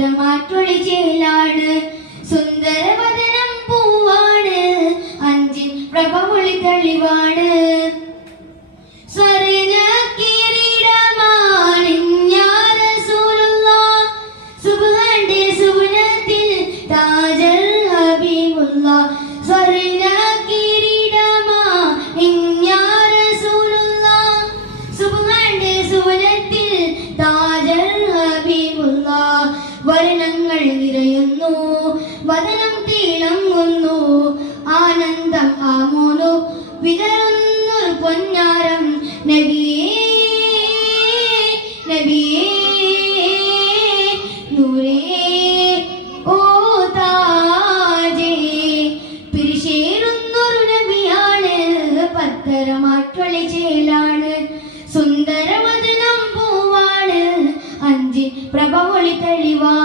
പത്തരമാറ്റൊളി ചേലാണ്. സുന്ദരവദനം പൂവാണ്. അഞ്ചിൻ പ്രഭമുളി തെളിവാണ്. വദനം തിളങ്ങുന്നു ആനന്ദം ആമോനു വിതറുന്നൊരു പൊന്നാരം. നബിയേ നബിയേ നൂരേ പൂവാണ്. അഞ്ച് പ്രഭവൊളി തെളിവാണ്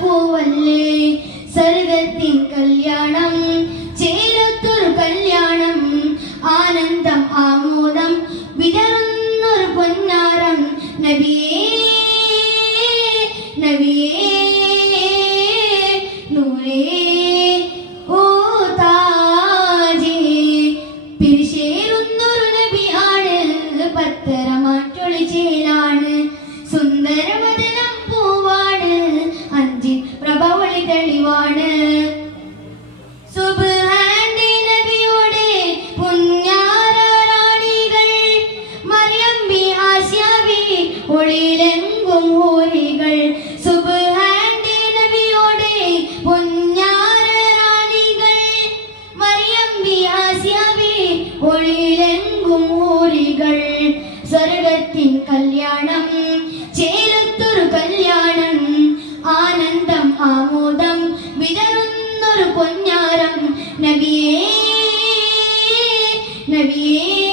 പൂവല്ലേ സ്വർഗത്തിൻ കല്യാണം ചേരത്തൊരു കല്യാണം ആനന്ദം ആമോദം വിതറുന്നൊരു പൊന്നാരം നബിയേ നബിയേ നൂരേ ഓ താജേ. പിരിശേറുന്നൊരു നബിയാണ് പത്തര ചേലാണ് കല്യാണം ചേലത്തൊരു കല്യാണം ആനന്ദം ആമോദം വിതറുന്നൊരു പൊന്നാരം. നബിയേ നബിയേ.